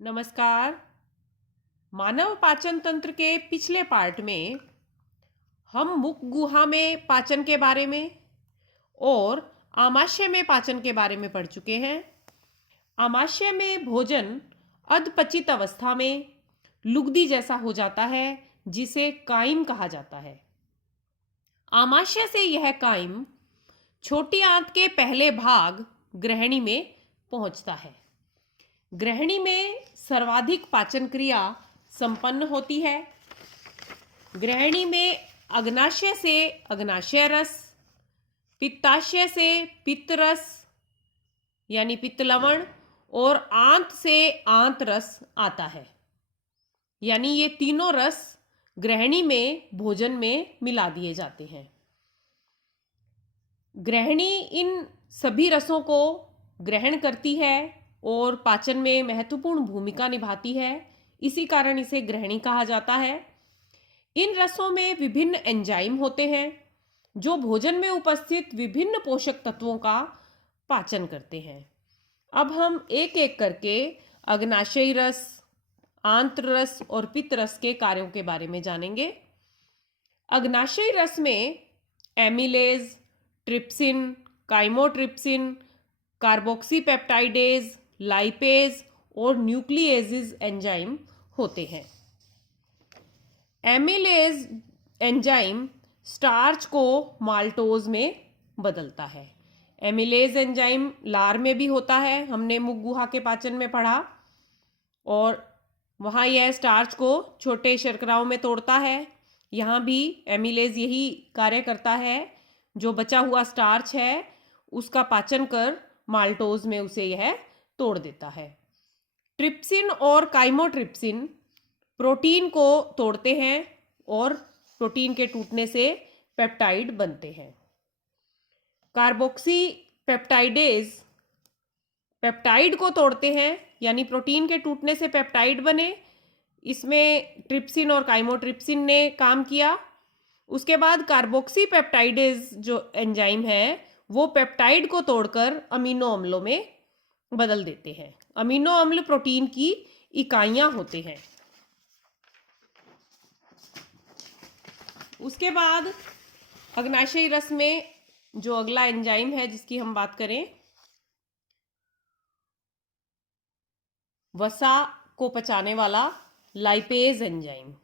नमस्कार। मानव पाचन तंत्र के पिछले पार्ट में हम मुख गुहा में पाचन के बारे में और आमाशय में पाचन के बारे में पढ़ चुके हैं। आमाशय में भोजन अधपचित अवस्था में लुगदी जैसा हो जाता है, जिसे काइम कहा जाता है। आमाशय से यह काइम छोटी आंत के पहले भाग ग्रहणी में पहुंचता है। ग्रहणी में सर्वाधिक पाचन क्रिया संपन्न होती है। ग्रहणी में अग्नाशय से अग्नाशय रस, पित्ताशय से पित्त रस यानी पित्त लवण और आंत से आंत रस आता है। यानी ये तीनों रस ग्रहणी में भोजन में मिला दिए जाते हैं। ग्रहणी इन सभी रसों को ग्रहण करती है और पाचन में महत्वपूर्ण भूमिका निभाती है। इसी कारण इसे ग्रहणी कहा जाता है। इन रसों में विभिन्न एंजाइम होते हैं जो भोजन में उपस्थित विभिन्न पोषक तत्वों का पाचन करते हैं। अब हम एक एक करके अग्नाशयी रस, आंत्र रस और पित्त रस के कार्यों के बारे में जानेंगे। अग्नाशयी रस में amylase, trypsin, chymotrypsin, carboxypeptidase, lipase और न्यूक्लिएजेज एंजाइम होते हैं। एमिलेज एंजाइम स्टार्च को माल्टोज में बदलता है। एमिलेज एंजाइम लार में भी होता है, हमने मुख गुहा के पाचन में पढ़ा, और वहाँ यह स्टार्च को छोटे शर्कराओं में तोड़ता है। यहाँ भी एमिलेज यही कार्य करता है, जो बचा हुआ स्टार्च है उसका पाचन कर माल्टोज में उसे यह तोड़ देता है। ट्रिप्सिन और काइमोट्रिप्सिन प्रोटीन को तोड़ते हैं और प्रोटीन के टूटने से पेप्टाइड बनते हैं। कार्बोक्सी पेप्टाइडेज पेप्टाइड को तोड़ते हैं, यानी प्रोटीन के टूटने से पेप्टाइड बने। इसमें ट्रिप्सिन और काइमोट्रिप्सिन ने काम किया। उसके बाद कार्बोक्सी पेप्टाइडेज जो एंजाइम है वो पेप्टाइड को तोड़कर अमीनो अम्लों में बदल देते हैं। अमीनो अम्ल प्रोटीन की इकाइयां होते हैं। उसके बाद अग्नाशयी रस में जो अगला एंजाइम है जिसकी हम बात करें, वसा को पचाने वाला लाइपेज एंजाइम।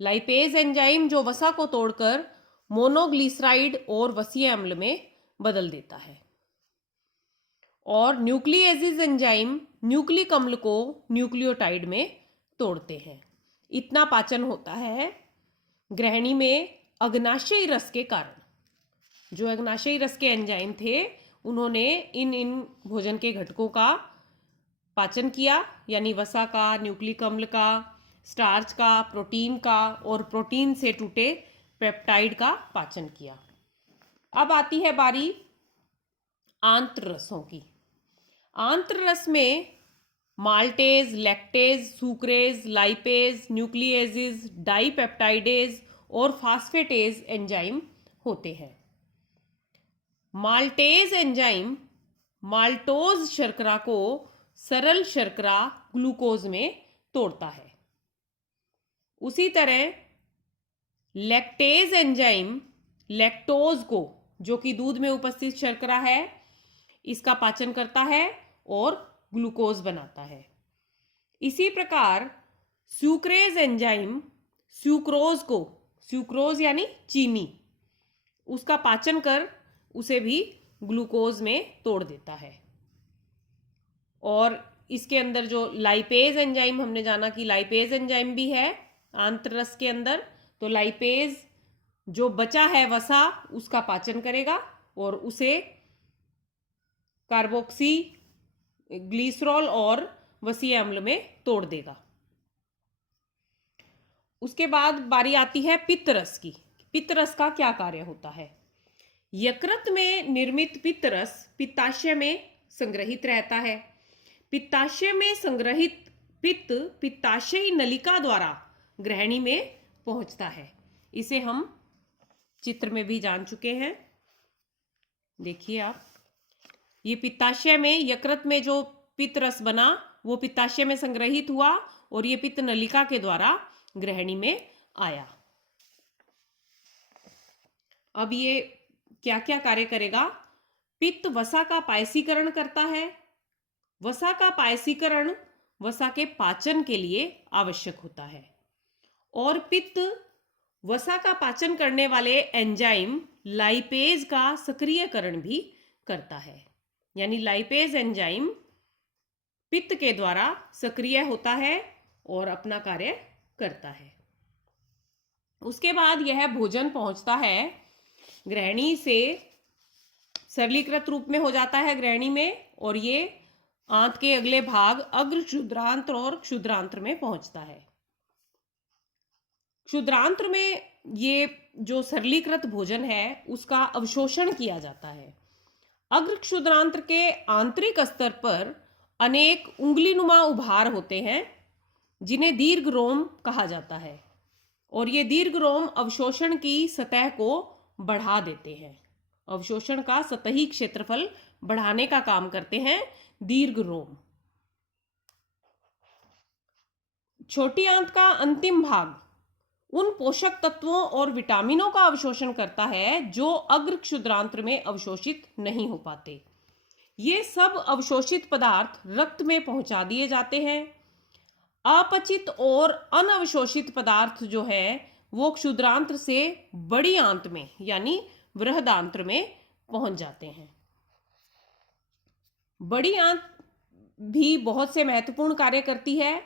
लाइपेज एंजाइम जो वसा को तोड़कर मोनोग्लिसराइड और वसीय अम्ल में बदल देता है। और न्यूक्लिएजेज एंजाइम न्यूक्लिक अम्ल को न्यूक्लियोटाइड में तोड़ते हैं। इतना पाचन होता है ग्रहणी में अग्नाशयी रस के कारण। जो अग्नाशयी रस के एंजाइम थे उन्होंने इन भोजन के घटकों का पाचन किया, यानी वसा का, न्यूक्लिक अम्ल का, स्टार्च का, प्रोटीन का और प्रोटीन से टूटे पेप्टाइड का पाचन किया। अब आती है बारी आंत्र रसों की। आंत्र रस में maltase, lactase, sucrase, lipase, न्यूक्लिएजेज, dipeptidase और फास्फेटेज एंजाइम होते हैं। माल्टेज एंजाइम माल्टोज शर्करा को सरल शर्करा ग्लूकोज में तोड़ता है। उसी तरह लैक्टेज एंजाइम लैक्टोज को, जो कि दूध में उपस्थित शर्करा है, इसका पाचन करता है और ग्लूकोज बनाता है। इसी प्रकार सुक्रेज एंजाइम सुक्रोज को, सुक्रोज यानी चीनी, उसका पाचन कर उसे भी ग्लूकोज में तोड़ देता है। और इसके अंदर जो लाइपेज एंजाइम, हमने जाना कि लाइपेज एंजाइम भी है आंत्र रस के अंदर, तो लाइपेज जो बचा है वसा उसका पाचन करेगा और उसे कार्बोक्सी ग्लिसरॉल और वसीय अम्ल में तोड़ देगा। उसके बाद बारी आती है पित्त रस की। पित्त रस का क्या कार्य होता है? यकृत में निर्मित पित्त रस पित्ताशय में संग्रहित रहता है। पित्ताशय में संग्रहित पित्त पित्ताशयी नलिका द्वारा ग्रहणी में पहुंचता है। इसे हम चित्र में भी जान चुके हैं। देखिए आप, ये पित्ताशय में, यकृत में जो पित्त रस बना वो पित्ताशय में संग्रहित हुआ और ये पित्त नलिका के द्वारा ग्रहणी में आया। अब ये क्या क्या कार्य करेगा? पित्त वसा का पायसीकरण करता है। वसा का पायसीकरण वसा के पाचन के लिए आवश्यक होता है और पित्त वसा का पाचन करने वाले एंजाइम लाइपेज का सक्रियकरण भी करता है। यानी लाइपेज एंजाइम पित्त के द्वारा सक्रिय होता है और अपना कार्य करता है। उसके बाद यह भोजन पहुंचता है ग्रहणी से, सरलीकृत रूप में हो जाता है ग्रहणी में, और ये आंत के अगले भाग अग्र क्षुद्रांत्र और क्षुद्रांत्र में पहुंचता है। क्षुद्रांत्र में ये जो सरलीकृत भोजन है उसका अवशोषण किया जाता है। अग्र क्षुद्रांत्र के आंतरिक स्तर पर अनेक उंगलीनुमा उभार होते हैं जिन्हें दीर्घ रोम कहा जाता है और ये दीर्घ रोम अवशोषण की सतह को बढ़ा देते हैं। अवशोषण का सतही क्षेत्रफल बढ़ाने का काम करते हैं दीर्घ रोम। छोटी आंत का अंतिम भाग उन पोषक तत्वों और विटामिनों का अवशोषण करता है जो अग्र क्षुद्रांत्र में अवशोषित नहीं हो पाते। ये सब अवशोषित पदार्थ रक्त में पहुंचा दिए जाते हैं। अपचित और अनवशोषित पदार्थ जो है वो क्षुद्रांत्र से बड़ी आंत में यानी बृहदांत्र में पहुंच जाते हैं। बड़ी आंत भी बहुत से महत्वपूर्ण कार्य करती है।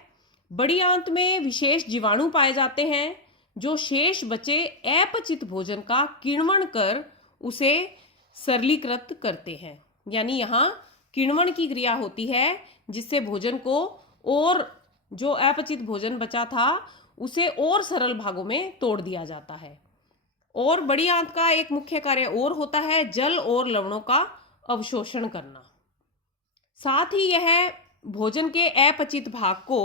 बड़ी आंत में विशेष जीवाणु पाए जाते हैं जो शेष बचे अपचित भोजन का किण्वन कर उसे सरलीकृत करते हैं। यानी यहाँ किण्वन की क्रिया होती है जिससे भोजन को, और जो अपचित भोजन बचा था उसे और सरल भागों में तोड़ दिया जाता है। और बड़ी आंत का एक मुख्य कार्य और होता है जल और लवणों का अवशोषण करना। साथ ही यह भोजन के अपचित भाग को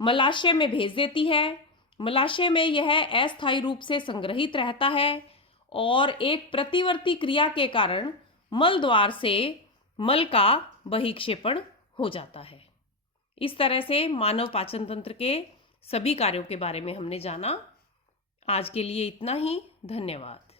मलाशय में भेज देती है। मलाशय में यह अस्थायी रूप से संग्रहित रहता है और एक प्रतिवर्ती क्रिया के कारण मल द्वार से मल का बहिक्षेपण हो जाता है। इस तरह से मानव पाचन तंत्र के सभी कार्यों के बारे में हमने जाना। आज के लिए इतना ही। धन्यवाद।